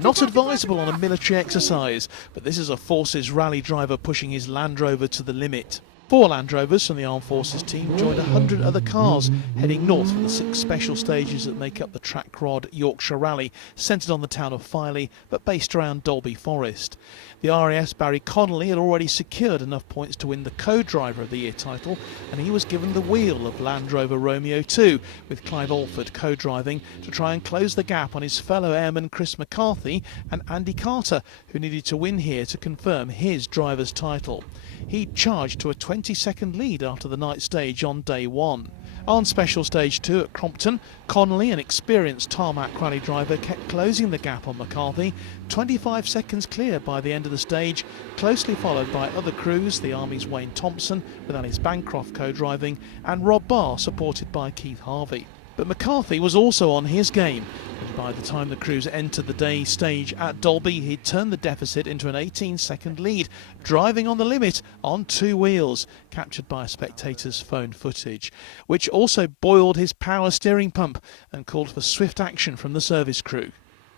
Not advisable on a military exercise, but this is a Forces rally driver pushing his Land Rover to the limit. 4 Land Rovers from the Armed Forces team joined 100 other cars heading north for the 6 special stages that make up the Trackrod Yorkshire Rally, centred on the town of Filey but based around Dalby Forest. The RAF's Barry Connolly had already secured enough points to win the co-driver of the year title, and he was given the wheel of Land Rover Romeo 2, with Clive Alford co-driving to try and close the gap on his fellow airman Chris McCarthy and Andy Carter, who needed to win here to confirm his driver's title. He charged to a 20-second lead after the night stage on day 1. On special stage 2 at Crompton, Connolly, an experienced tarmac rally driver, kept closing the gap on McCarthy, 25 seconds clear by the end of the stage, closely followed by other crews, the Army's Wayne Thompson with Alice Bancroft co-driving and Rob Barr supported by Keith Harvey. But McCarthy was also on his game, and by the time the crews entered the day stage at Dalby, he'd turned the deficit into an 18-second lead, driving on the limit on 2 wheels, captured by a spectator's phone footage, which also boiled his power steering pump and called for swift action from the service crew.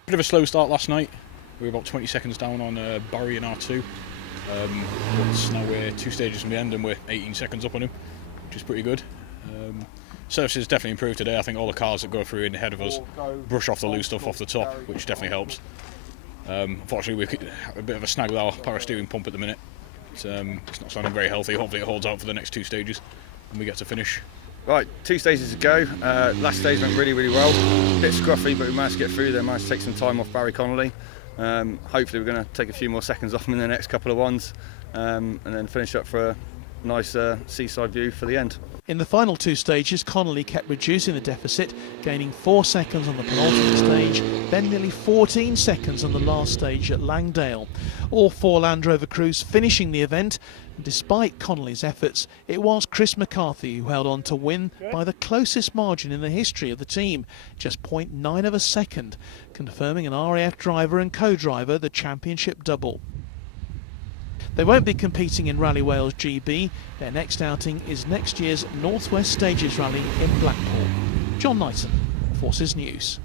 Bit of a slow start last night. We were about 20 seconds down on Barry and R2. But now we're 2 stages from the end and we're 18 seconds up on him, which is pretty good. Surfaces definitely improved today. I think all the cars that go through in ahead of us brush off the loose stuff off the top, which definitely helps. Unfortunately, we have a bit of a snag with our power steering pump at the minute. It's not sounding very healthy. Hopefully it holds out for the next 2 stages and we get to finish. Right, 2 stages to go. Last stage went really well. A bit scruffy, but we managed to get through there. Managed to take some time off Barry Connolly. Hopefully we're going to take a few more seconds off him in the next couple of ones, and then finish up for a nice seaside view for the end. In the final 2 stages, Connolly kept reducing the deficit, gaining 4 seconds on the penultimate stage, then nearly 14 seconds on the last stage at Langdale. All 4 Land Rover crews finishing the event, and despite Connolly's efforts, it was Chris McCarthy who held on to win by the closest margin in the history of the team, just 0.9 of a second, confirming an RAF driver and co-driver the championship double. They won't be competing in Rally Wales GB. Their next outing is next year's North West Stages Rally in Blackpool. John Knighton, Forces News.